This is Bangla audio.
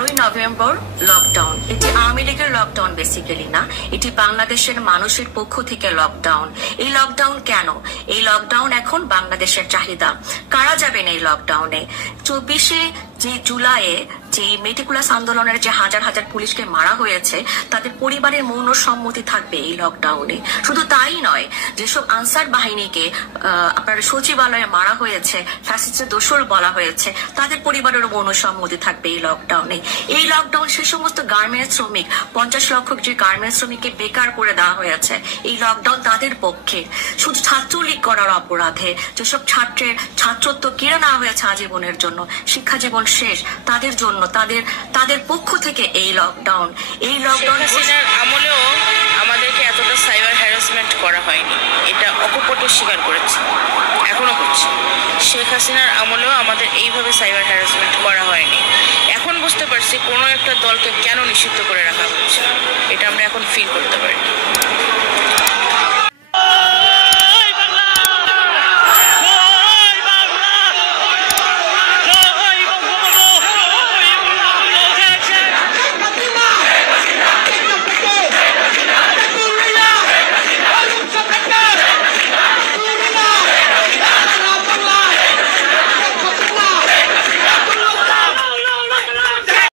13 নভেম্বর লকডাউন। এটি আওয়ামী লীগের লকডাউন বেসিক্যালি না, এটি বাংলাদেশের মানুষের পক্ষ থেকে লকডাউন। এই লকডাউন কেন? এই লকডাউন এখন বাংলাদেশের চাহিদা। কারা যাবেন এই লকডাউনে? 24শে জুলাইয়ে যে মেটিকুলাস আন্দোলনের যে হাজার হাজার পুলিশকে মারা হয়েছে, তাদের পরিবারের মৌন সম্মতি থাকবে এই লকডাউনে। শুধু তাই নয়, যেসব আনসার বাহিনীকে আপনার সচিবালয়ে মারা হয়েছে, ফ্যাসিস্টের দোসর বলা হয়েছে, তাদের পরিবারের মৌন সম্মতি থাকবে এই লকডাউনে। এই লকডাউন সে সমস্ত গার্মেন্টস শ্রমিক, 50 লক্ষ যে গার্মেন্টস শ্রমিককে বেকার করে দেওয়া হয়েছে, এই লকডাউন তাদের পক্ষে। শুধু ছাত্রলীগ করার অপরাধে যেসব ছাত্রের ছাত্রত্ব কেড়ে নেওয়া হয়েছে আজীবনের জন্য, শিক্ষা জীবন শেষ, তাদের জন্য তাদের পক্ষ থেকে এই লকডাউন। এই লকডাউন আমলেও আমাদেরকে এতটা সাইবার হ্যারাসমেন্ট করা হয়নি, এটা অকপটে স্বীকার করেছে, এখনো করছে। শেখ হাসিনার আমলেও আমাদের এইভাবে সাইবার হ্যারাসমেন্ট করা হয়নি। এখন বুঝতে পারছি কোনো একটা দলকে কেন নিষিদ্ধ করে রাখা হচ্ছে, এটা আমরা এখন ফিল করতে পারি।